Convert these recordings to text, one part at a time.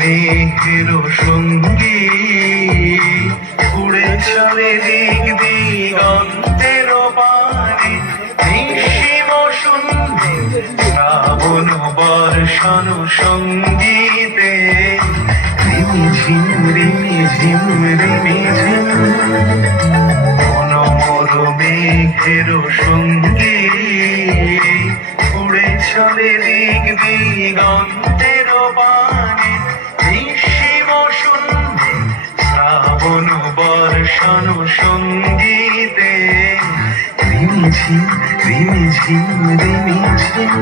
মেঘের সঙ্গী উড়ে চলে দিক দিগন্তের পানে নিঃসীম শূন্যে শ্রাবণ বর্ষণ সঙ্গীতে রিমিঝিম রিমিঝিম রিমিঝিম মনোমর মেঘের সঙ্গী উড়ে চলে দিক দিগন্তের পানে নিঃসীম শূন্যে শ্রাবণ বর্ষণ সঙ্গীতে রিমিঝিম রিমিঝিম রিমিঝিম।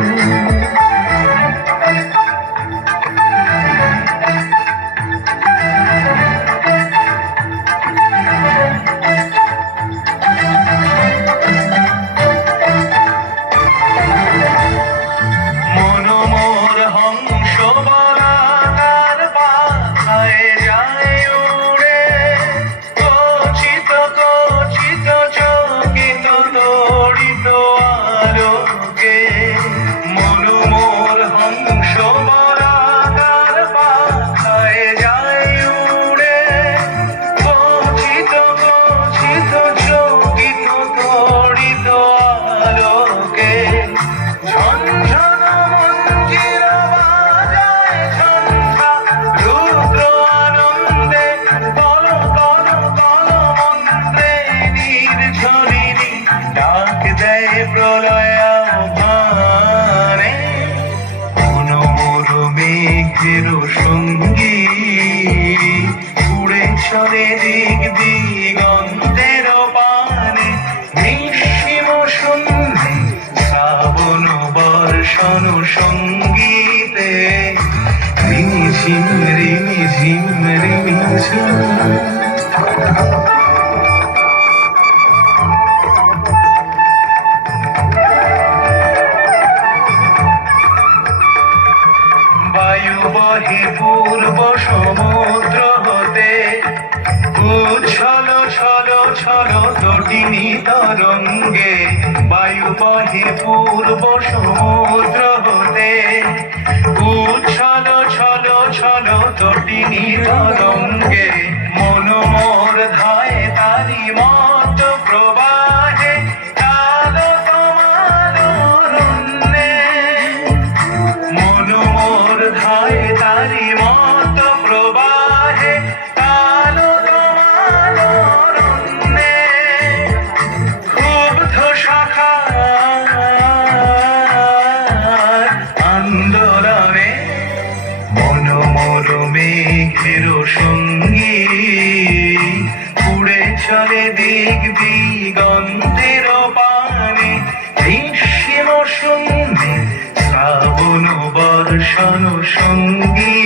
সঙ্গী উড়ে চলে দিক দিগন্তের পানে নিঃসীম শূন্যে শ্রাবণ বর্ষণ সঙ্গীতে রিমিঝিম রিমিঝিম রিমিঝিম। বহে পূর্ব সমুদ্র হতে উচ্ছল ছল ছল তটিনী তরঙ্গে বায়ু বহে পূর্ব সমুদ্র হতে উচ্ছল ছল ছল তটিনী তরঙ্গে মনোমর ধায় তারি মত প্রবাহে কালো তোমার অরণ্যে মনোমর ধায় তারি মত প্রবাহে কালো তোমার অরণ্যে ক্ষুব্ধ শাখার আন্দোলনে মনোমর মেঘের সঙ্গী উড়ে চলে দিক দিগন্তের পানে নিঃসীম শূন্যে শ্রাবণ বর্ষণ সঙ্গী।